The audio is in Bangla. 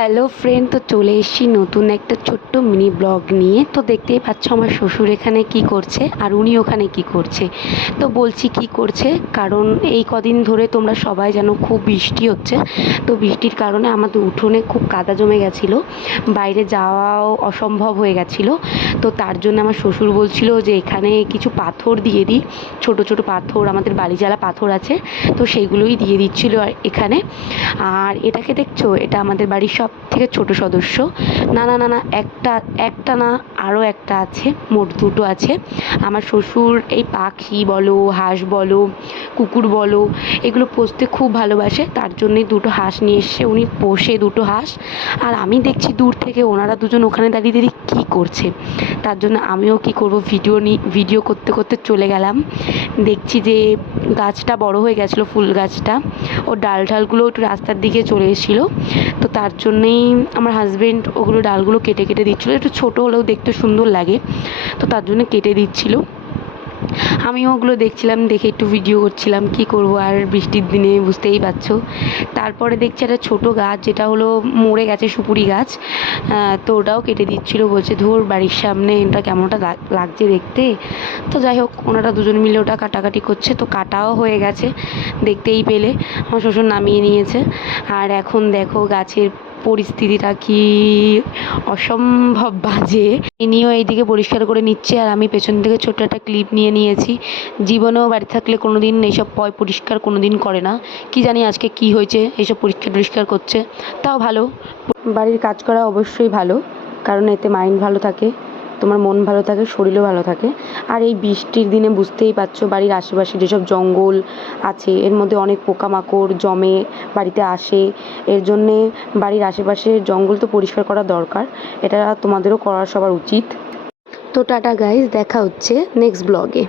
হ্যালো ফ্রেন্ড, তো চলে এসেছি নতুন একটা ছোট্ট মিনি ব্লগ নিয়ে। তো দেখতেই পাচ্ছ আমার শ্বশুর এখানে কি করছে আর উনি ওখানে কি করছে। তো বলছি কি করছে, কারণ এই কদিন ধরে তোমরা সবাই জানো খুব বৃষ্টি হচ্ছে। তো বৃষ্টির কারণে আমাদের উঠোনে খুব কাদা জমে গেছিলো, বাইরে যাওয়াও অসম্ভব হয়ে গেছিলো। তো তার জন্য আমার শ্বশুর বলছিল যে এখানে কিছু পাথর দিয়ে দিই, ছোট ছোট পাথর, আমাদের বালিজালা পাথর আছে, তো সেইগুলোই দিয়ে দিচ্ছিল আর এখানে। আর এটাকে দেখছো, এটা আমাদের বাড়ির সব থেকে ছোট সদস্য। না না না না, একটা একটা না, আরও একটা আছে, মোট দুটো আছে। আমার শ্বশুর এই পাখি বলো, হাঁস বলো, কুকুর বলো, এগুলো পুষতে খুব ভালোবাসে। তার জন্যই দুটো হাঁস নিয়ে এসছে, উনি পোষে দুটো হাঁস। আর আমি দেখছি দূর থেকে ওনারা দুজন ওখানে দাঁড়িয়ে দাঁড়িয়ে কী করছে। তার জন্য আমিও কি করব, ভিডিও করতে করতে চলে গেলাম। দেখছি যে গাছটা বড় হয়ে গেছিলো, ফুল গাছটা, ওর ডালগুলো একটু রাস্তার দিকে চলে এসেছিলো। তো তার জন্যেই আমার হাজব্যান্ড ওগুলো ডালগুলো কেটে কেটে দিচ্ছিলো, একটু ছোটো হলেও দেখতে সুন্দর লাগে, তো তার জন্য কেটে দিচ্ছিলো। আমিও ওগুলো দেখছিলাম, দেখে একটু ভিডিও করছিলাম। কি করব আর, বৃষ্টির দিনে বুঝতেই পারছো। তারপরে দেখছি একটা ছোটো গাছ, যেটা হলো মরে গেছে, সুপুরি গাছ। তো ওটাও কেটে দিচ্ছিলো, বলছে ধুর বাড়ির সামনে এটা কেমনটা লাগছে দেখতে। তো যাই হোক, ওনারা দুজন মিলে ওটা কাটাকাটি করছে, তো কাটাও হয়ে গেছে, দেখতেই পেলে। আমার শ্বশুর নামিয়ে নিয়েছে। আর এখন দেখো গাছের পরিস্থিতিটা কি অসম্ভব বাজে। ইনিও এইদিকে পরিষ্কার করে নিচ্ছে আর আমি পেছন থেকে ছোট্ট একটা ক্লিপ নিয়ে নিয়েছি। জীবনেও বাড়ি থাকলে কোনো দিন এইসব পরিষ্কার কোনো দিন করে না, কি জানি আজকে কি হয়েছে, এইসব পরিষ্কার করছে। তাও ভালো, বাড়ির কাজ করা অবশ্যই ভালো, কারণ এতে মাইন্ড ভালো থাকে, তোমার মন ভালো থাকে, শরীরও ভালো থাকে। আর এই বৃষ্টির দিনে বুঝতেই পারছো, বাড়ির আশেপাশে যেসব জঙ্গল আছে এর মধ্যে অনেক পোকামাকড় জমে বাড়িতে আসে। এর জন্যে বাড়ির আশেপাশে জঙ্গল তো পরিষ্কার করা দরকার, এটা তোমাদেরও করা সবার উচিত। তো টাটা গাইজ, দেখা হচ্ছে নেক্সট ব্লগে।